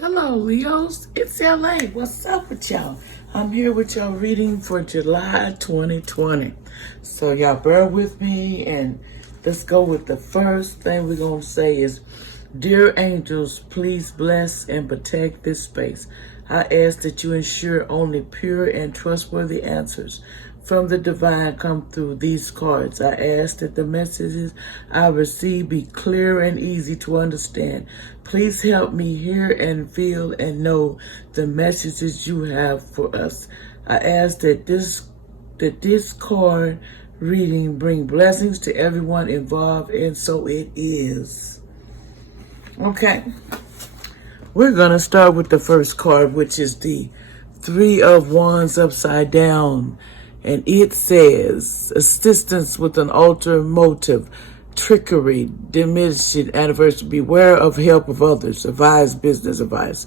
Hello, Leos. It's LA. What's up with y'all? I'm here with y'all reading for July 2020. So y'all bear with me and let's go with the first thing we're going to say is, Dear angels, please bless and protect this space. I ask that you ensure only pure and trustworthy answers from the divine come through these cards. I ask that the messages I receive be clear and easy to understand. Please help me hear and feel and know the messages you have for us. I ask that this card reading bring blessings to everyone involved, and so it is. Okay. We're going to start with the first card, which is the Three of Wands upside down. And it says, assistance with an ulterior motive, trickery, diminishing anniversary. Beware of help of others. Advise business advice.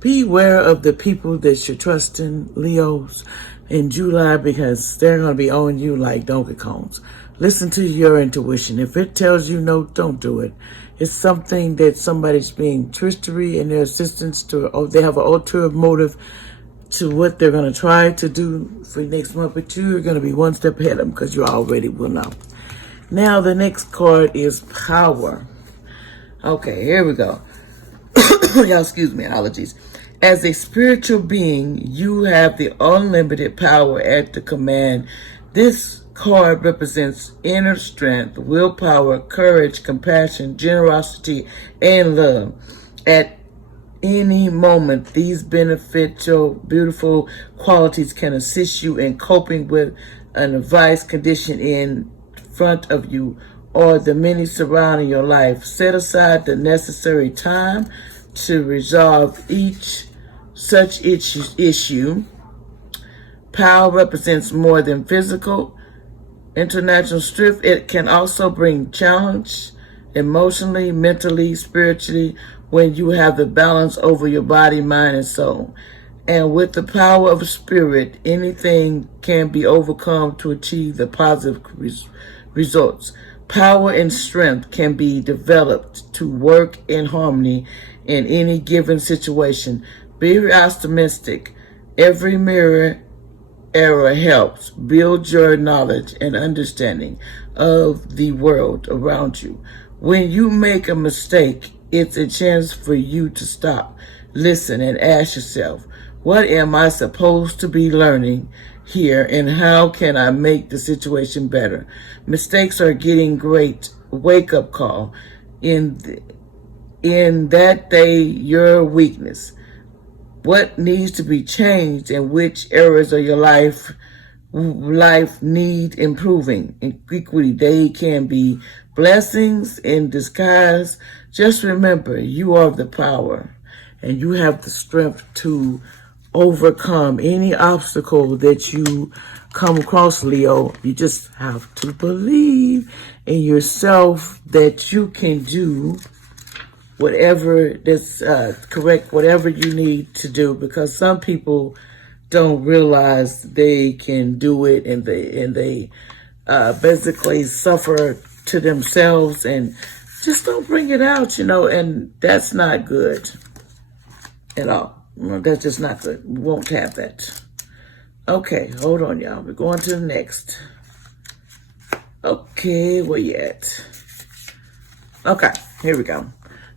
Beware of the people that you're trusting, Leos, in July, because they're going to be on you like Donkey Kongs. Listen to your intuition. If it tells you no, don't do it. It's something that somebody's being trickery in their assistance to, or they have an ulterior motive to what they're going to try to do for next month, but you're going to be one step ahead of them because you already will know. Now, the next card is Power. Okay, here we go. Y'all, excuse me, allergies. As a spiritual being, you have the unlimited power at the command. This card represents inner strength, willpower, courage, compassion, generosity, and love. At any moment, these beneficial, beautiful qualities can assist you in coping with an adverse condition in front of you or the many surrounding your life. Set aside the necessary time to resolve each such issue. Power represents more than physical, international strength. It can also bring challenge emotionally, mentally, spiritually, when you have the balance over your body, mind, and soul. And with the power of spirit, anything can be overcome to achieve the positive results. Power and strength can be developed to work in harmony in any given situation. Be optimistic. Every mirror error helps build your knowledge and understanding of the world around you. When you make a mistake, it's a chance for you to stop, listen, and ask yourself, what am I supposed to be learning here, and how can I make the situation better? Mistakes are getting great wake-up call in that your weakness. What needs to be changed and which areas of your life need improving. In equity, they can be blessings in disguise. Just remember, you are the power and you have the strength to overcome any obstacle that you come across, Leo. You just have to believe in yourself that you can do whatever that's correct, whatever you need to do, because some people don't realize they can do it, and they basically suffer to themselves and just don't bring it out, and that's not good at all. That's just not good. We won't have that. Okay, hold on, y'all. We're going to the next. Okay, where you at? Okay, here we go.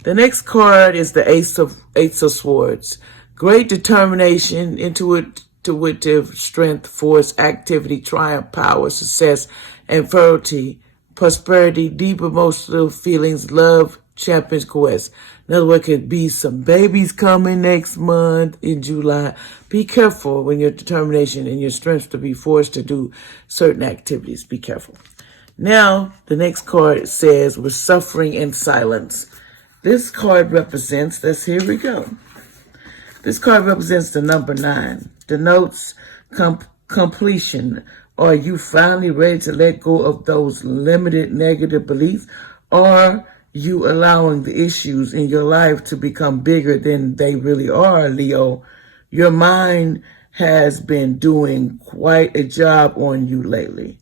The next card is the Ace of Swords. Great determination, intuitive strength, force, activity, triumph, power, success, and fertility, prosperity, deep emotional feelings, love, champions, quest. In other words, could be some babies coming next month in July. Be careful when your determination and your strength to be forced to do certain activities. Be careful. Now, the next card says, we're suffering in silence. This card represents, here we go. This card represents the number 9. Denotes completion. Are you finally ready to let go of those limited negative beliefs? Are you allowing the issues in your life to become bigger than they really are, Leo? Your mind has been doing quite a job on you lately.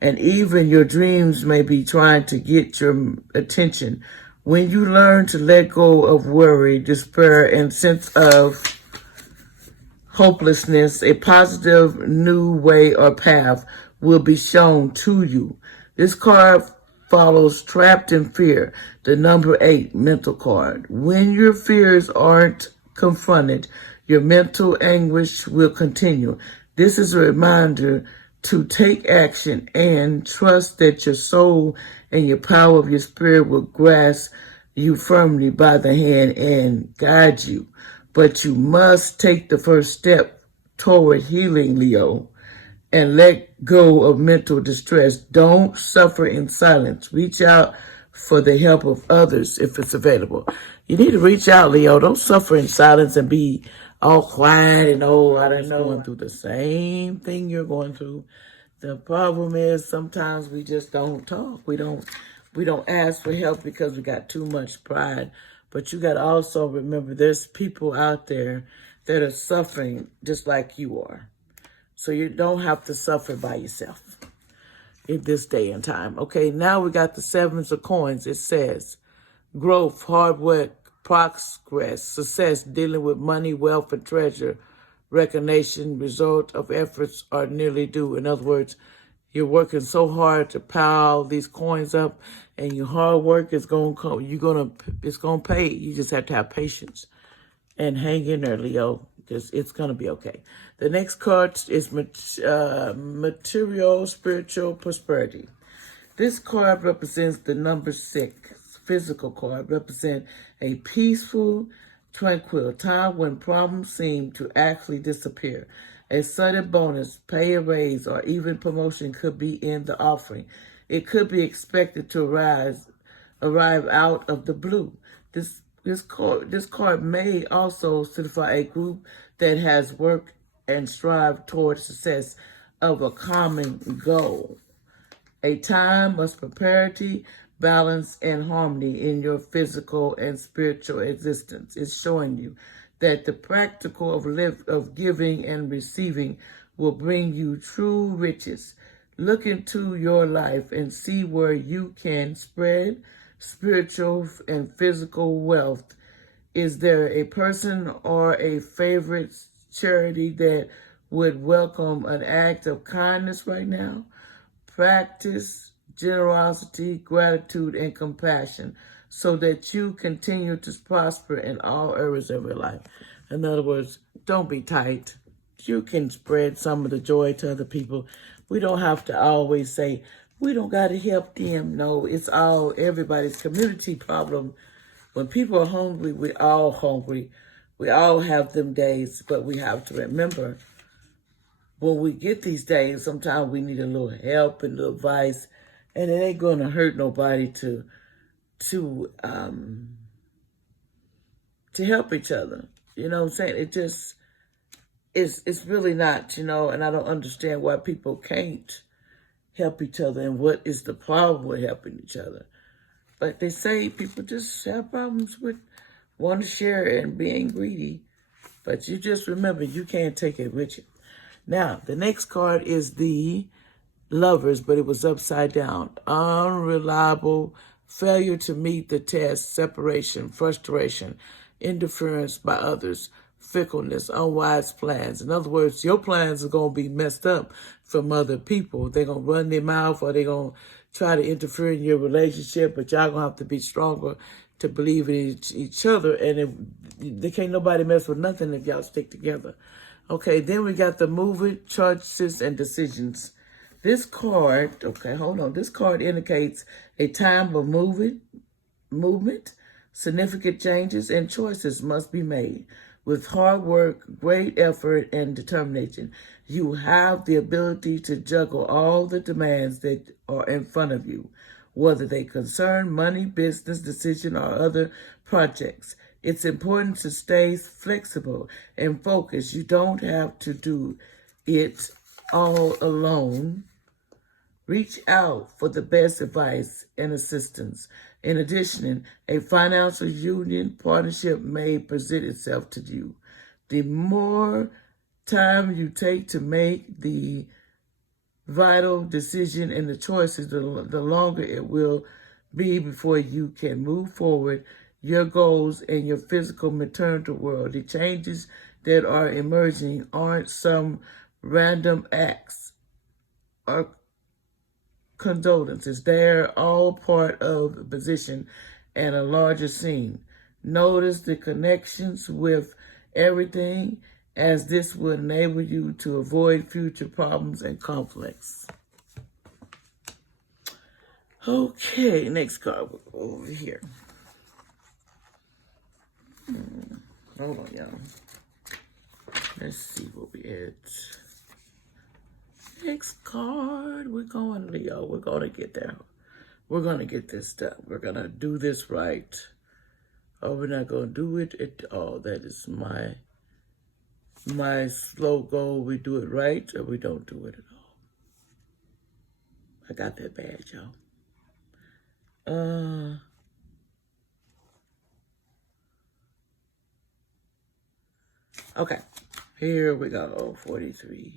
And even your dreams may be trying to get your attention. When you learn to let go of worry, despair, and sense of hopelessness, a positive new way or path will be shown to you. This card follows trapped in fear, the number 8 mental card. When your fears aren't confronted, your mental anguish will continue. This is a reminder to take action and trust that your soul and your power of your spirit will grasp you firmly by the hand and guide you. But you must take the first step toward healing, Leo, and let go of mental distress. Don't suffer in silence. Reach out for the help of others if it's available. You need to reach out, Leo. Don't suffer in silence and be all quiet and I don't know, going through the same thing you're going through. The problem is sometimes we just don't talk. We don't ask for help because we got too much pride. But you got to also remember there's people out there that are suffering just like you are. So you don't have to suffer by yourself in this day and time. Okay, now we got the sevens of coins. It says growth, hard work, progress, success, dealing with money, wealth, and treasure, recognition, result of efforts are nearly due. In other words, you're working so hard to pile these coins up, and your hard work is going to come. It's going to pay. You just have to have patience and hang in there, Leo. It's going to be okay. The next card is material, spiritual prosperity. This card represents the number 6. Physical card represents a peaceful, tranquil time when problems seem to actually disappear. A sudden bonus, pay a raise, or even promotion could be in the offering. It could be expected to arrive out of the blue. This card may also signify a group that has worked and strive towards success of a common goal. A time of prosperity, balance, and harmony in your physical and spiritual existence is showing you that the practical of giving and receiving will bring you true riches. Look into your life and see where you can spread spiritual and physical wealth. Is there a person or a favorite charity that would welcome an act of kindness right now? Practice generosity, gratitude, and compassion so that you continue to prosper in all areas of your life. In other words, don't be tight. You can spread some of the joy to other people. We don't have to always say, we don't got to help them. No, it's all everybody's community problem. When people are hungry, we're all hungry. We all have them days, but we have to remember when we get these days, sometimes we need a little help and a little advice, and it ain't going to hurt nobody to help each other. You know what I'm saying? It just, it's really not, and I don't understand why people can't help each other and what is the problem with helping each other. But they say people just have problems with wanting to share and being greedy. But you just remember, you can't take it with you. Now, the next card is the Lovers, but it was upside down. Unreliable, failure to meet the test, separation, frustration, interference by others, fickleness, unwise plans. In other words, your plans are going to be messed up from other people. They're going to run their mouth or they're going to try to interfere in your relationship, but y'all going to have to be stronger to believe in each other. And they can't nobody mess with nothing if y'all stick together. Okay, then we got the movement, choices, and decisions. This card, this card indicates a time of movement, significant changes, and choices must be made. With hard work, great effort, and determination, you have the ability to juggle all the demands that are in front of you, whether they concern money, business, decision, or other projects. It's important to stay flexible and focused. You don't have to do it all alone. Reach out for the best advice and assistance. In addition, a financial union partnership may present itself to you. The more time you take to make the vital decision and the choices, the longer it will be before you can move forward your goals in your physical maternal world. The changes that are emerging aren't some random acts or condolences. They're all part of a position and a larger scene. Notice the connections with everything, as this will enable you to avoid future problems and conflicts. Okay, next card over here. Hold on, y'all. Let's see what we had. Next card. We're going, Leo. We're going to get there. We're going to get this done. We're going to do this right. Or we're not going to do it at all. That is my slow goal. We do it right or we don't do it at all. I got that badge, y'all. Okay, here we go, 43.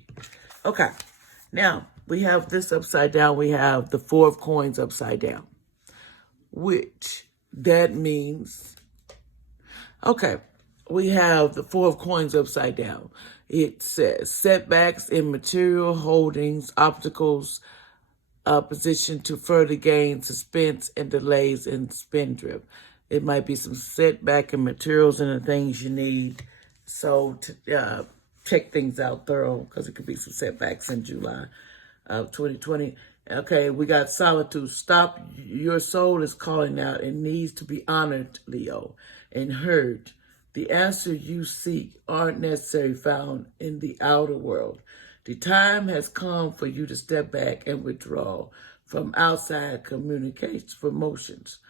Okay, now we have this upside down. We have the 4 of coins upside down, which that means, okay, we have the 4 of coins upside down. It says setbacks in material holdings, obstacles, opposition to further gain, suspense, and delays in spindrift. It might be some setback in materials and the things you need. So to check things out thorough, because it could be some setbacks in July of 2020. Okay, we got solitude. Stop. Your soul is calling out and needs to be honored, Leo, and heard. The answer you seek aren't necessarily found in the outer world. The time has come for you to step back and withdraw from outside communications, promotions.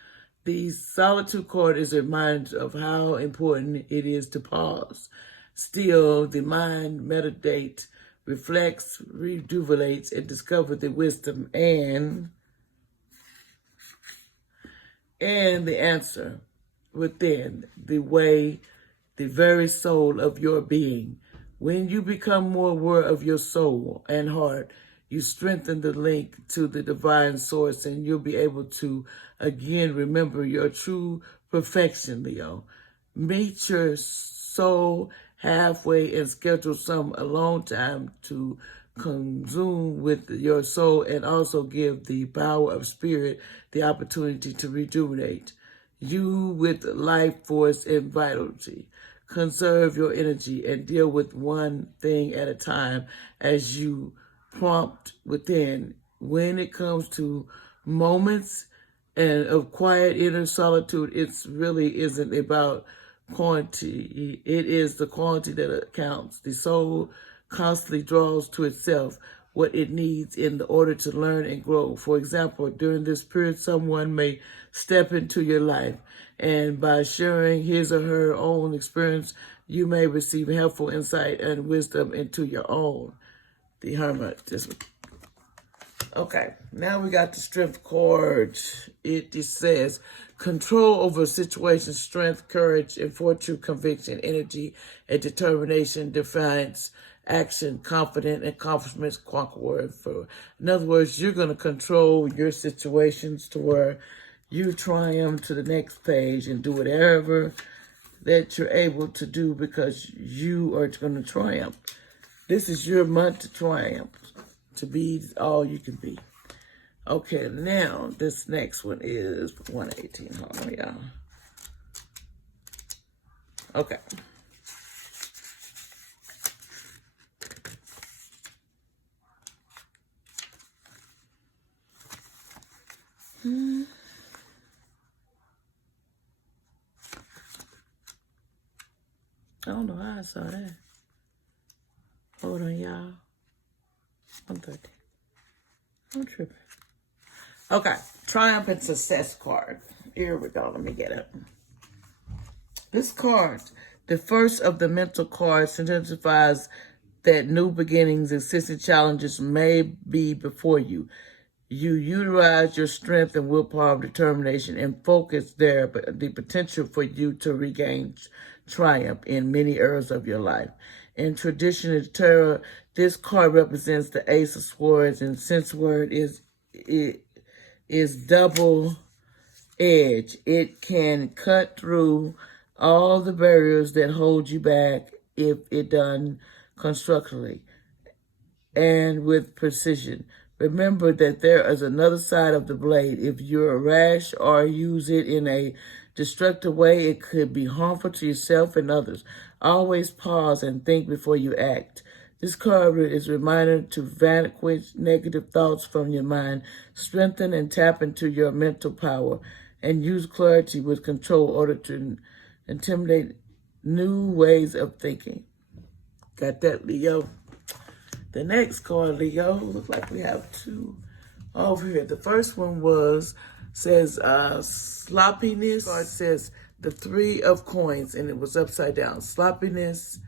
The solitude card is a reminder of how important it is to pause. Still, the mind meditates, reflects, rejuvenates, and discovers the wisdom and the answer within the very soul of your being. When you become more aware of your soul and heart, you strengthen the link to the divine source, and you'll be able to again remember your true perfection, Leo. Meet your soul halfway and schedule some alone time to consume with your soul, and also give the power of spirit the opportunity to rejuvenate you with life force and vitality. Conserve your energy and deal with one thing at a time as you prompt within. When it comes to moments and of quiet inner solitude, it really isn't about quantity. It is the quality that counts. The soul constantly draws to itself what it needs in order to learn and grow. For example, during this period, someone may step into your life, and by sharing his or her own experience, you may receive helpful insight and wisdom into your own. The Hermit. Okay, now we got the Strength card. It says, control over situations, strength, courage, and fortune, conviction, energy, and determination, defiance, action, confident, accomplishments, conqueror. In other words, you're going to control your situations to where you triumph to the next page and do whatever that you're able to do, because you are going to triumph. This is your month to triumph, to be all you can be. Okay, now this next one is 118. Hold on, y'all. Okay. I don't know how I saw that. Hold on, y'all. 130. I'm tripping. Okay, Triumph and Success card. Here we go. Let me get it. This card, the first of the mental cards, identifies that new beginnings, existing challenges may be before you. You utilize your strength and willpower, determination, and focus there, but the potential for you to regain triumph in many areas of your life. In traditional tarot, this card represents the Ace of Swords, and since word is double edge. It can cut through all the barriers that hold you back if it done constructively and with precision. Remember that there is another side of the blade. If you're rash or use it in a destructive way, it could be harmful to yourself and others. Always pause and think before you act. This card is a reminder to vanquish negative thoughts from your mind, strengthen and tap into your mental power, and use clarity with control in order to intimidate new ways of thinking. Got that, Leo? The next card, Leo, looks like we have two over here. The first one says sloppiness. The card says the Three of Coins, and it was upside down. Sloppiness,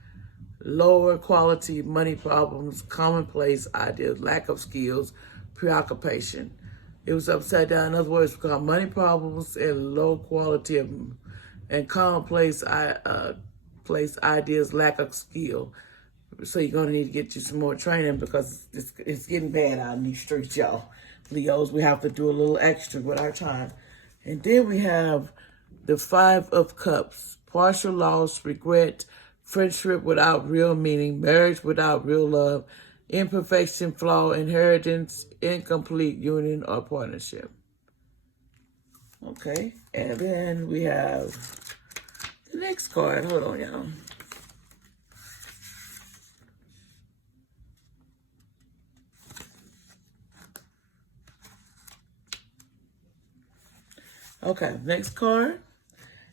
lower quality, money problems, commonplace ideas, lack of skills, preoccupation. It was upside down. In other words, we call money problems and low quality and commonplace place ideas, lack of skill. So you're going to need to get you some more training because it's getting bad out in these streets, y'all. Leos, we have to do a little extra with our time. And then we have the Five of Cups, partial loss, regret, friendship without real meaning, marriage without real love, imperfection, flaw, inheritance, incomplete union or partnership. Okay, and then we have the next card. Hold on, y'all. Okay, next card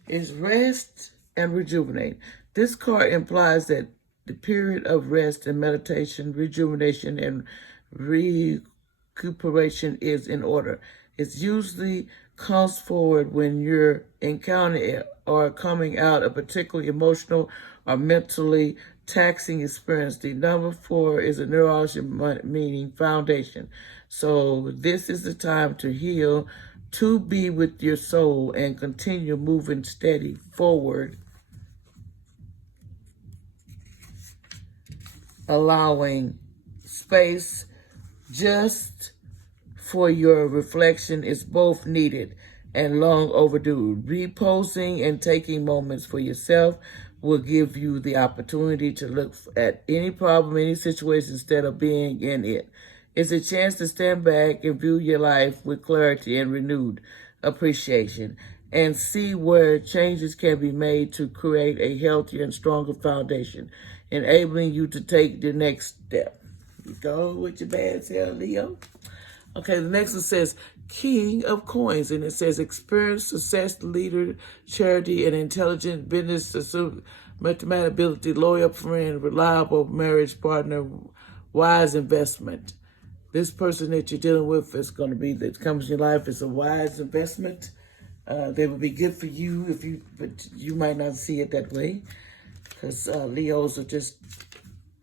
is rest and rejuvenate. This card implies that the period of rest and meditation, rejuvenation, and recuperation is in order. It usually comes forward when you're encountering or coming out a particularly emotional or mentally taxing experience. The number 4 is a neurological meaning foundation. So this is the time to heal, to be with your soul and continue moving steady forward, allowing space just for your reflection is both needed and long overdue. Reposing and taking moments for yourself will give you the opportunity to look at any problem, any situation instead of being in it. It's a chance to stand back and view your life with clarity and renewed appreciation and see where changes can be made to create a healthier and stronger foundation, enabling you to take the next step. You go with your bad self, Leo. Okay, the next one says King of Coins, and it says experience, success, leader, charity, and intelligent business, mathematical ability, loyal friend, reliable marriage partner, wise investment. This person that you're dealing with is going to be, that comes in your life, is a wise investment. They will be good for you but you might not see it that way because Leos are just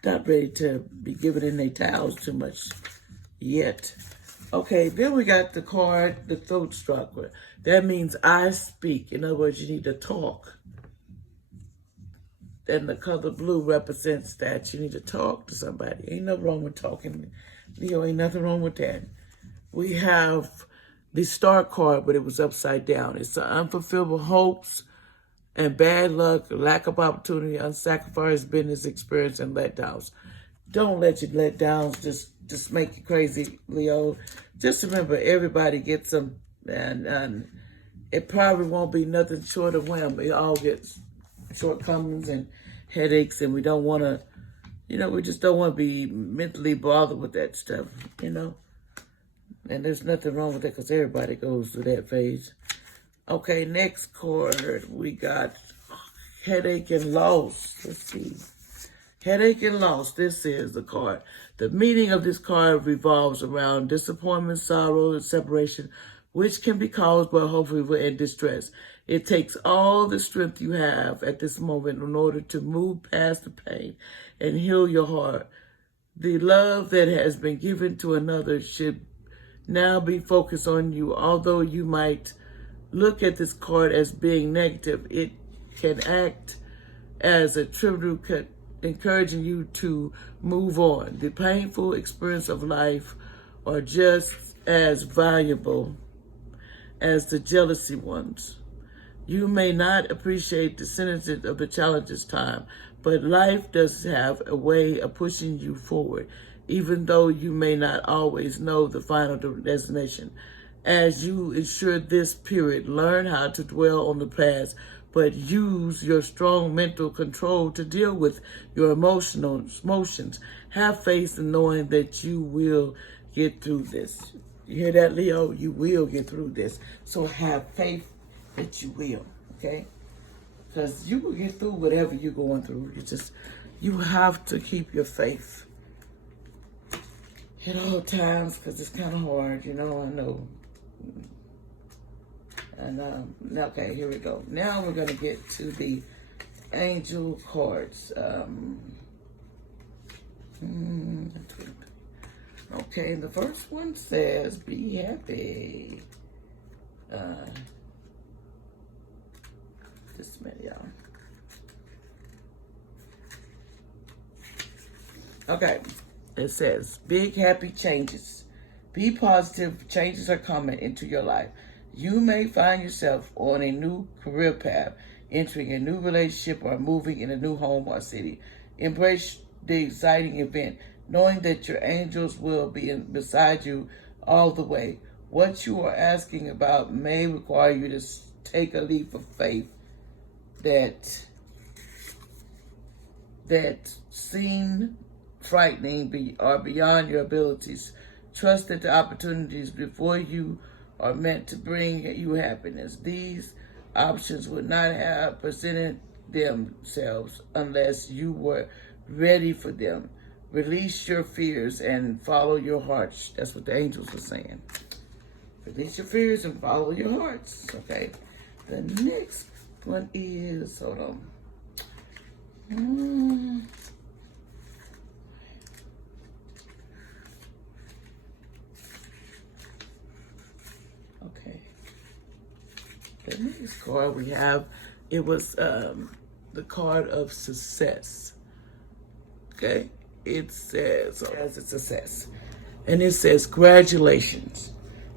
not ready to be giving in their towels too much yet. Okay, then we got the card, the throat chakra. That means I speak. In other words, you need to talk. And the color blue represents that you need to talk to somebody. Ain't nothing wrong with talking. Leo, ain't nothing wrong with that. We have the star card, but it was upside down. It's the unfulfilled hopes and bad luck, lack of opportunity, unsacrificed business experience, and letdowns. Don't let your letdowns just make you crazy, Leo. Just remember, everybody gets them, and it probably won't be nothing short of wham. We all get shortcomings and headaches, and we don't want to, we just don't want to be mentally bothered with that stuff, And there's nothing wrong with that because everybody goes through that phase. Okay, next card, we got headache and loss. Let's see. Headache and loss. This is the card. The meaning of this card revolves around disappointment, sorrow, and separation, which can be caused by hope and distress. It takes all the strength you have at this moment in order to move past the pain and heal your heart. The love that has been given to another should now be focused on you. Although you might look at this card as being negative, it can act as a tribute encouraging you to move on. The painful experience of life are just as valuable as the jealousy ones. You may not appreciate the sentences of the challenges time, but life does have a way of pushing you forward, even though you may not always know the final destination. As you ensure this period, learn how to dwell on the past, but use your strong mental control to deal with your emotions. Have faith in knowing that you will get through this. You hear that, Leo? You will get through this. So have faith that you will, okay? Because you will get through whatever you're going through. You have to keep your faith at all times, because it's kind of hard, I know. And, okay, here we go. Now we're going to get to the angel cards. Okay, the first one says, be happy. Just a minute, y'all. Okay, it says, big happy changes. Be positive, changes are coming into your life. You may find yourself on a new career path, entering a new relationship, or moving in a new home or city. Embrace the exciting event, knowing that your angels will be beside you all the way. What you are asking about may require you to take a leap of faith that seem frightening or beyond your abilities. Trust that the opportunities before you are meant to bring you happiness. These options would not have presented themselves unless you were ready for them. Release your fears and follow your hearts. That's what the angels are saying. Release your fears and follow your hearts. Okay. The next one is, hold on. Okay. The next card we have, it was the card of success. Okay. It says, as a success. And it says, congratulations.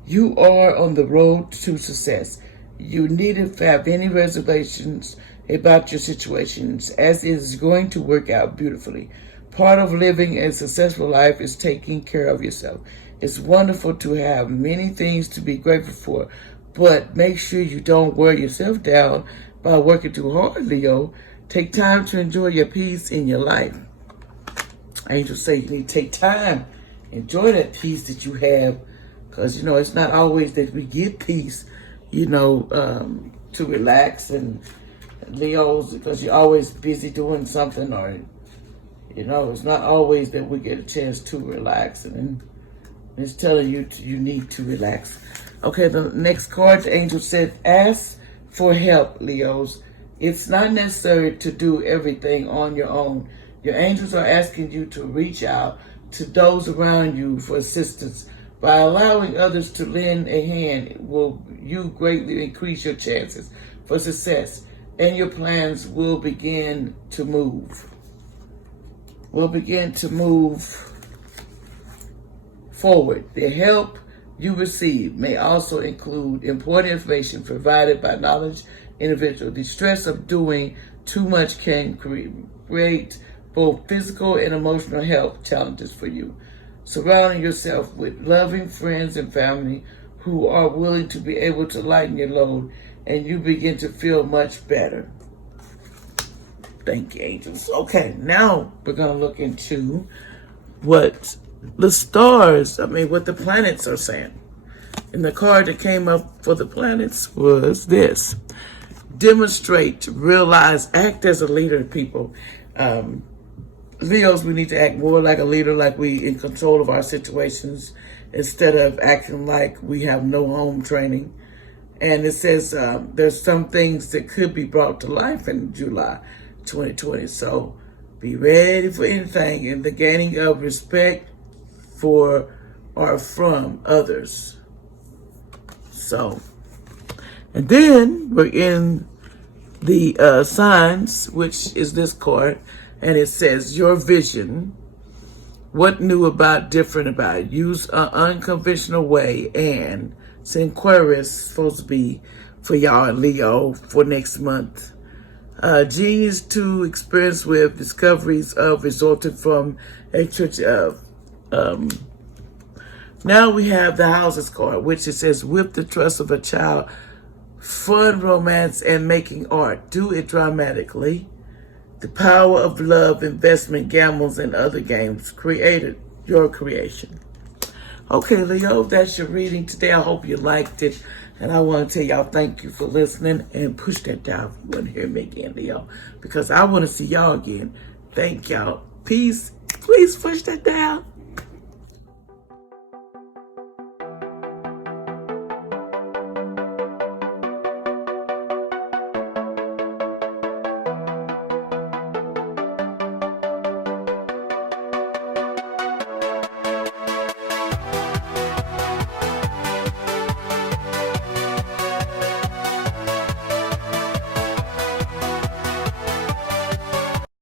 You are on the road to success. You needn't have any reservations about your situations, as it is going to work out beautifully. Part of living a successful life is taking care of yourself. It's wonderful to have many things to be grateful for, but make sure you don't wear yourself down by working too hard, Leo. Take time to enjoy your peace in your life. Angels say you need to take time, enjoy that peace that you have, because, it's not always that we get peace, to relax. And Leos, because you're always busy doing something, or, it's not always that we get a chance to relax. And it's telling you you need to relax. Okay, the next card, the angel said, ask for help, Leos. It's not necessary to do everything on your own. Your angels are asking you to reach out to those around you for assistance. By allowing others to lend a hand, you greatly increase your chances for success, and your plans will begin to move. Forward. The help you receive may also include important information provided by knowledge individual. The stress of doing too much can create both physical and emotional health challenges for you. Surrounding yourself with loving friends and family who are willing to be able to lighten your load, and you begin to feel much better. Thank you, angels. Okay, now we're going to look into what the stars, what the planets are saying. And the card that came up for the planets was this. Demonstrate, realize, act as a leader, people. Leos, we need to act more like a leader, like we in control of our situations, instead of acting like we have no home training. And it says there's some things that could be brought to life in July 2020. So be ready for anything, and the gaining of respect for or from others. So, and then we're in the signs, which is this card. And it says, your vision, what new about, different about it. Use an unconventional way and So inquiries supposed to be for y'all, Leo, for next month. Genius to experience with discoveries of resulted from a church of. Now we have the houses card, which it says, with the trust of a child, fun, romance, and making art. Do it dramatically. The power of love, investment, gambles, and other games. Created your creation. Okay, Leo, that's your reading today. I hope you liked it. And I want to tell y'all thank you for listening, and push that down if you want to hear me again, Leo, because I want to see y'all again. Thank y'all. Peace. Please push that down.